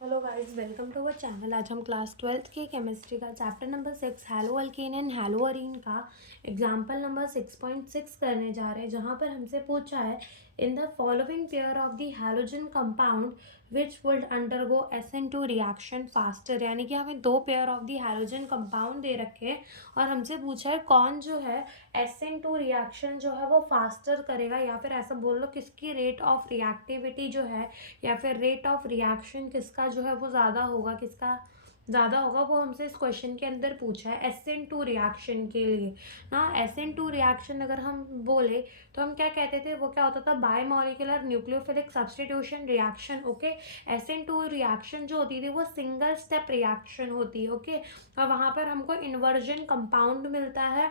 Hello guys, welcome to our channel. आज हम class 12th के केमिस्ट्री का chapter number 6 haloalkane and haloarene का example number 6.6 करने जा रहे हैं, जहां पर हमसे पूछा है in the following pair of the halogen compound which would undergo SN2 reaction faster. यानी कि हमें दो pair of the halogen compound दे रखे हैं और हमसे पूछा है कौन जो है SN2 रिएक्शन जो है वो फास्टर करेगा, या फिर ऐसा बोल लो किसकी रेट ऑफ रिएक्टिविटी जो है या फिर रेट ऑफ रिएक्शन किसका जो है वो ज़्यादा होगा, किसका ज़्यादा होगा, वो हमसे इस क्वेश्चन के अंदर पूछा है SN2 रिएक्शन के लिए ना। SN2 रिएक्शन अगर हम बोले तो हम क्या कहते थे, वो क्या होता था, bye molecular nucleophilic substitution reaction. Okay, SN2 reaction जो होती थी वो सिंगल स्टेप रिएक्शन होती है। ओके, और वहाँ पर हमको इन्वर्जन कंपाउंड मिलता है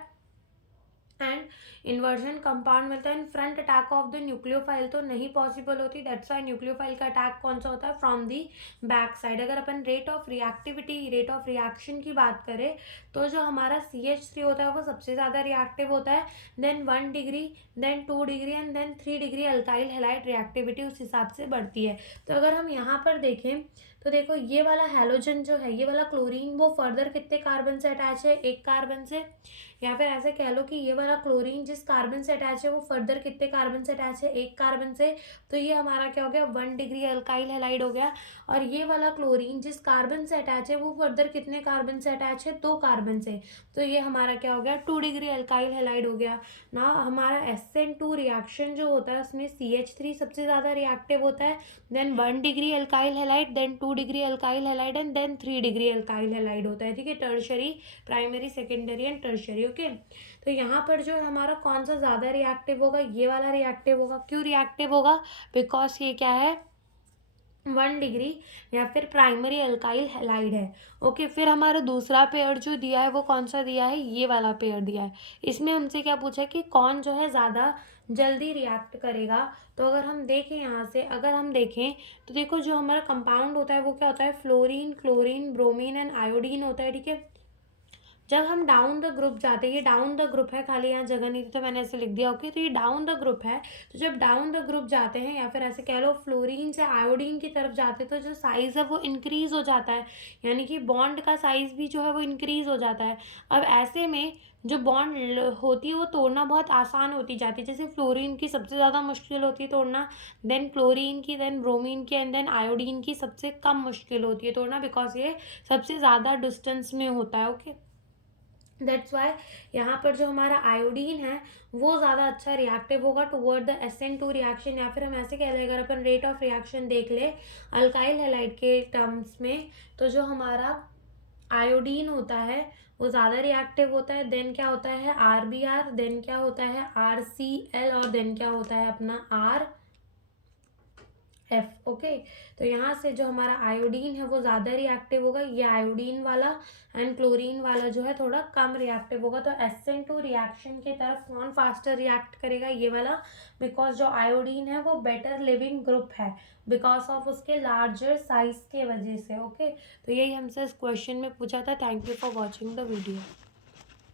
एंड इन्वर्जन कंपाउंड मिलता है। In front attack of the nucleophile तो नहीं पॉसिबल होती, दैट्स वाई न्यूक्लियोफाइल का अटैक कौन सा होता है, फ्रॉम दी बैक साइड। अगर अपन rate of reactivity, rate of reaction की बात करें तो जो हमारा CH3 होता है वो सबसे ज़्यादा रिएक्टिव होता है, then 1 degree, then 2 degree and then 3 degree alkyl halide reactivity उस हिसाब से बढ़ती है। तो अगर हम यहाँ पर देखें तो देखो ये वाला हैलोजन जो है, ये वाला क्लोरीन, वो फर्दर कितने कार्बन से अटैच है, एक कार्बन से, या फिर ऐसे कह लो कि ये वाला क्लोरीन जिस कार्बन से अटैच है वो फर्दर कितने कार्बन से अटैच है, एक कार्बन से। तो ये हमारा क्या हो गया, 1 डिग्री अल्काइल हैलाइड हो गया। और ये वाला क्लोरीन जिस कार्बन से अटैच है वो फर्दर कितने कार्बन से अटैच है, 2 कार्बन से। तो ये हमारा क्या हो गया, 2 डिग्री अल्काइल हैलाइड हो गया ना। हमारा SN2 रिएक्शन जो होता है उसमें CH3 सबसे ज़्यादा रिएक्टिव होता है, then 1 degree alkyl halide, then 2 degree alkyl halide and then 3 degree alkyl halide होता है। ठीक है, tertiary, primary, secondary and tertiary. Okay, तो यहाँ पर जो है हमारा कौन सा ज़्यादा रिएक्टिव होगा, ये वाला रिएक्टिव होगा। क्यों रिएक्टिव होगा, बिकॉज ये क्या है, 1 डिग्री या फिर प्राइमरी अल्काइल हैलाइड है। ओके, फिर हमारा दूसरा पेयर जो दिया है वो कौन सा दिया है, ये वाला पेयर दिया है। इसमें हमसे क्या पूछा है कि कौन जो है ज़्यादा जल्दी रिएक्ट करेगा। तो अगर हम देखें यहाँ से, अगर हम देखें तो देखो जो हमारा कंपाउंड होता है वो क्या होता है, fluorine, chlorine, bromine and iodine होता है। ठीक है, जब हम डाउन द ग्रुप जाते हैं, ये डाउन द ग्रुप है, खाली यहाँ जगह नहीं थी तो मैंने ऐसे लिख दिया। ओके, तो ये डाउन द ग्रुप है। तो जब डाउन द ग्रुप जाते हैं या फिर ऐसे कह लो फ्लोरीन से आयोडीन की तरफ जाते हैं, तो जो साइज़ है वो इंक्रीज़ हो जाता है, यानी कि बॉन्ड का साइज़ भी जो है वो इंक्रीज़ हो जाता है। अब ऐसे में जो बॉन्ड होती है वो तोड़ना बहुत आसान होती जाती है। जैसे फ्लोरीन की सबसे ज़्यादा मुश्किल होती है तोड़ना, देन क्लोरीन की, देन ब्रोमीन की एंड देन आयोडीन की सबसे कम मुश्किल होती है तोड़ना, बिकॉज ये सबसे ज़्यादा डिस्टेंस में होता है। ओके, दैट्स वाई यहाँ पर जो हमारा आयोडीन है वो ज़्यादा अच्छा रिएक्टिव होगा टुवर्ड द SN2 रिएक्शन। या फिर हम ऐसे कह लें, अगर अपन रेट ऑफ रिएक्शन देख ले अल्काइल हैलाइड के टर्म्स में, तो जो हमारा आयोडीन होता है वो ज़्यादा रिएक्टिव होता है। देन क्या होता है, RBr, देन क्या होता है RCl, और देन क्या होता है अपना RF। ओके, तो यहाँ से जो हमारा आयोडीन है वो ज़्यादा रिएक्टिव होगा, ये आयोडीन वाला, एंड क्लोरीन वाला जो है थोड़ा कम रिएक्टिव होगा। तो SN2 रिएक्शन की तरफ कौन फास्टर रिएक्ट करेगा, ये वाला, बिकॉज जो आयोडीन है वो बेटर लिविंग ग्रुप है बिकॉज ऑफ उसके लार्जर साइज के वजह से। ओके, तो यही हमसे इस क्वेश्चन में पूछा था। Thank you for watching the video.